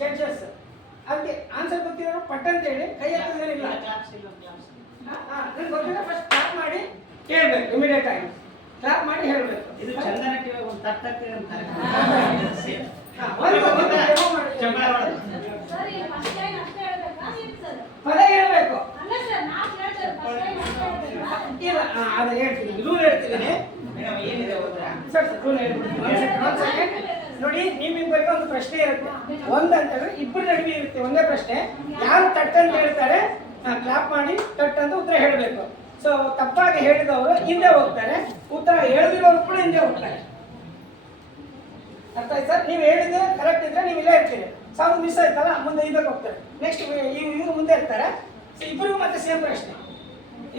Judges ಅದಕ್ಕೆ answer ಗೊತ್ತಿರೋರು ಪಟ್ ಅಂತ ಹೇಳಿ ಕೈ ಹಾಕಿಲ್ಲ ನನಗೆ ಗೊತ್ತಿಲ್ಲ ಫಸ್ಟ್ ಕ್ಲಾಪ್ ಮಾಡಿ ಹೇಳ್ಬೇಕು ಇಮಿಡಿಯೇಟ್ ಆಗಿ. ಕ್ಲಾಪ್ ಮಾಡಿ ಹೇಳ್ಬೇಕು. ಇದು ಚಂದನ ಟಿವಿ ಒಂದು ತಟ್ಟಕ್ಕೆ ಅಂತಾರೆ ಪದ ಹೇಳ್ಬೇಕು. ಇಲ್ಲ ಹಾ, ಅದನ್ನ ಹೇಳ್ತೀನಿ. ರೂಲ್ ಹೇಳ್ತೀನಿ. ಏನಿದೆ ಗೊತ್ತಾ ಸರ್ ಸರ್ ರೂಲ್ ಹೇಳ್ಬಿಡ್ತೀನಿ ನೋಡಿ ನಿಮ್ಮಿಬ್ಬರಿಗೆ ಒಂದು ಪ್ರಶ್ನೆ ಇರುತ್ತೆ. ಒಂದಂತಂದ್ರೆ ಇಬ್ಬರ ನಡುವೆ ಇರುತ್ತೆ, ಒಂದೇ ಪ್ರಶ್ನೆ. ಯಾರು ತಟ್ ಅಂತ ಹೇಳ್ತಾರೆ ಕ್ಲಾಪ್ ಮಾಡಿ, ತಟ್ ಅಂತ ಉತ್ತರ ಹೇಳಬೇಕು. ಸೊ ತಪ್ಪಾಗಿ ಹೇಳಿದವರು ಹಿಂದೆ ಹೋಗ್ತಾರೆ. ಉತ್ತರ ಹೇಳದಿರೋರು ಕೂಡ ಹಿಂದೆ ಹೋಗ್ತಾರೆ. ಅರ್ಥ ಆಯ್ತು? ಸರ್ ನೀವು ಹೇಳಿದ್ರೆ ಕರೆಕ್ಟ್ ಇದ್ರೆ ನೀವು ಇಲ್ಲೇ ಇರ್ತೀರಿ. ಸಾವು ಮಿಸ್ ಆಯ್ತಲ್ಲ? ಮುಂದೆ ಇದಕ್ಕೆ ಹೋಗ್ತಾರೆ. ನೆಕ್ಸ್ಟ್ ಇವ್ರು ಮುಂದೆ ಇರ್ತಾರೆ. ಸೊ ಮತ್ತೆ ಸೇಮ್ ಪ್ರಶ್ನೆ.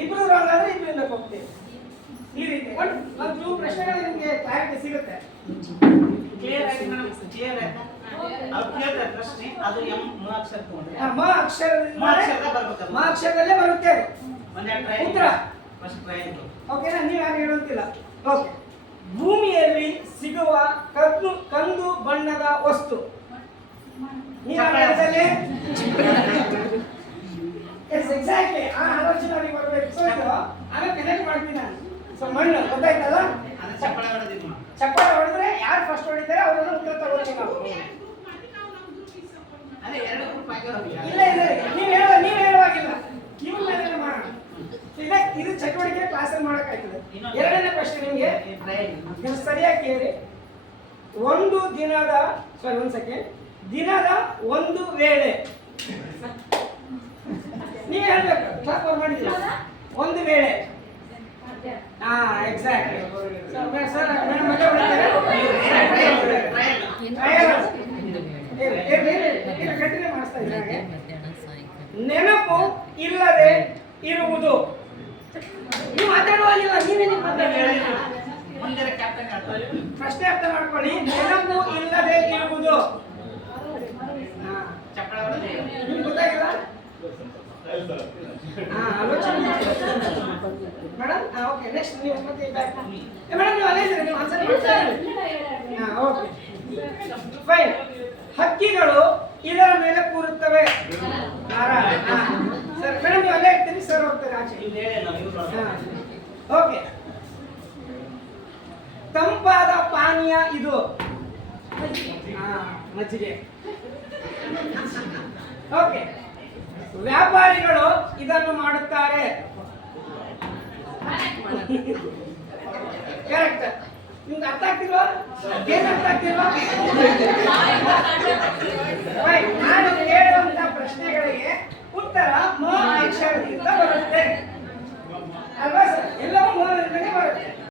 ಇಬ್ರು ರಾಂಗ್ ಆದ್ರೆ ಇಬ್ರು ಹಿಂದಕ್ಕೆ ಹೋಗ್ತೀವಿ ಈ ರೀತಿ. ಒಂದು ಒಂದು ಪ್ರಶ್ನೆಗಳು ನಿಮಗೆ ಕ್ಲಾರಿಟಿ ಸಿಗುತ್ತೆ. ಕ್ಲಿಯರ್ ಆಗಿ ಮೇಡಮ್ ಕ್ಲಿಯರ್ ಆಯ್ತಾ ಅವ್ರು ಕೇಳ್ತಾರೆ ಪ್ರಶ್ನೆ ಅದು ಎಂ ಮ ಅಕ್ಷರ ತಗೊಂಡ್ರೆ. ಆ, ಮ ಅಕ್ಷರದಿಂದ ಮ ಅಕ್ಷರದ ಬರ್ಬೇಕಲ್ಲ. ಮ ಅಕ್ಷರದಲ್ಲೇ ಬರುತ್ತೆ ಅದು. ಒಂದೆರಡು ಟ್ರೈ ಉತ್ತರ. ಫಸ್ಟ್ ಟ್ರೈ ಓಕೆನಾ ನೀವು ಯಾರು ಹೇಳುವಂತಿಲ್ಲ. ಓಕೆ ಭೂಮಿಯಲ್ಲಿ ಸಿಗುವ ಕಂದು ಕಂದು ಬಣ್ಣದ ವಸ್ತು. ನೀವು ಹೇಳಿದಲ್ಲಿ ಎಸ್ ಎಕ್ಸಾಕ್ಟ್ಲಿ ಆ ಆಲೋಚನೆ ಬರಬೇಕು. ಸೊ ಆಮೇಲೆ ಕನೆಕ್ಟ್ ಮಾಡ್ತೀನಿ ನಾನು. ಸೊ ಮಣ್ಣು ಗೊತ್ತಾಯ್ತಲ್ಲ ಚಪ್ಪಳ ಹೊಡೆದ್ರೆ ಯಾರು ಫಸ್ಟ್ ಹೊಡಿತಾರೆ ಅವರನ್ನು ಉತ್ತರ ತಗೋತೀವಿ ನಾವು. ಇಲ್ಲ ಇಲ್ಲ. ನೀವ್ ಹೇಳುವ ನೀವ್ ಹೇಳುವಾಗಿಲ್ಲ ನೀವು ಮೇಲೆ ಮಾಡೋಣ ಇಲ್ಲ ಇದು ಚಟುವಟಿಕೆ ಕ್ಲಾಸಲ್ಲಿ ಮಾಡೋಕ್ಕಾಗ್ತದೆ ಎರಡನೇ ಪ್ರಶ್ನೆ ನಿಮಗೆ. ನೀವು ಸರಿಯಾಗಿ ಕೇಳಿ. ಒಂದು ದಿನದ ಸಾರಿ ಒಂದು ಸೆಕೆಂಡ್ ದಿನದ ಒಂದು ವೇಳೆ. ನೀವು ಹೇಳ್ಬೇಕು ಕ್ಲಾಪ್ ಮಾಡಿದ್ರಿ. ಒಂದು ವೇಳೆ. ನೆನಪು ಇಲ್ಲದೆ ಇರುವುದು ನೀವು ಮಾತಾಡುವಾಗಿಲ್ಲ ನೀವೇ ಹೇಳ್ತಾರೆ ಪ್ರಶ್ನೆ ಅರ್ಥ ಮಾಡ್ಕೊಳ್ಳಿ ನೆನಪು ಇಲ್ಲದೆ ಇರುವುದು ಗೊತ್ತಾಗಿಲ್ಲ ಹಾ ಆಲೋಚನೆ ಮೇಡಮ್ ಓಕೆ ನೆಕ್ಸ್ಟ್ ನೀವು ಮತ್ತೆ ಬ್ಯಾಕ್ ಮೇಡಮ್ ನೀವು ಅಲ್ಲೇ ಇದ್ದೀರಿ? ನೀವು ಆನ್ಸರ್ ಇದ್ದೀರಿ? ಓಕೆ ಫೈನ್ ಹಕ್ಕಿಗಳು ಇದರ ಮೇಲೆ ಕೂರುತ್ತವೆ. ಸರ್ ಮೇಡಮ್ ನೀವು ಅಲ್ಲೇ ಇರ್ತೀರಿ ಸರ್ ಹೋಗ್ತಾರೆ ಆಚೆ. ಓಕೆ ತಂಪಾದ ಪಾನೀಯ ಇದು. ಹಾ, ಮಜ್ಜಿಗೆ. ಓಕೆ ವ್ಯಾಪಾರಿಗಳು ಇದನ್ನು ಮಾಡುತ್ತಾರೆ. ಕರೆಕ್ಟ್ ನಿಮ್ಗೆ ಅರ್ಥ ಆಗ್ತಿಲ್ವಾ? ಏನ್ ಅರ್ಥ ಆಗ್ತಿಲ್ವಾ. ನಾನು ಕೇಳುವಂತ ಪ್ರಶ್ನೆಗಳಿಗೆ ಉತ್ತರ ಮ ಬರುತ್ತೆ.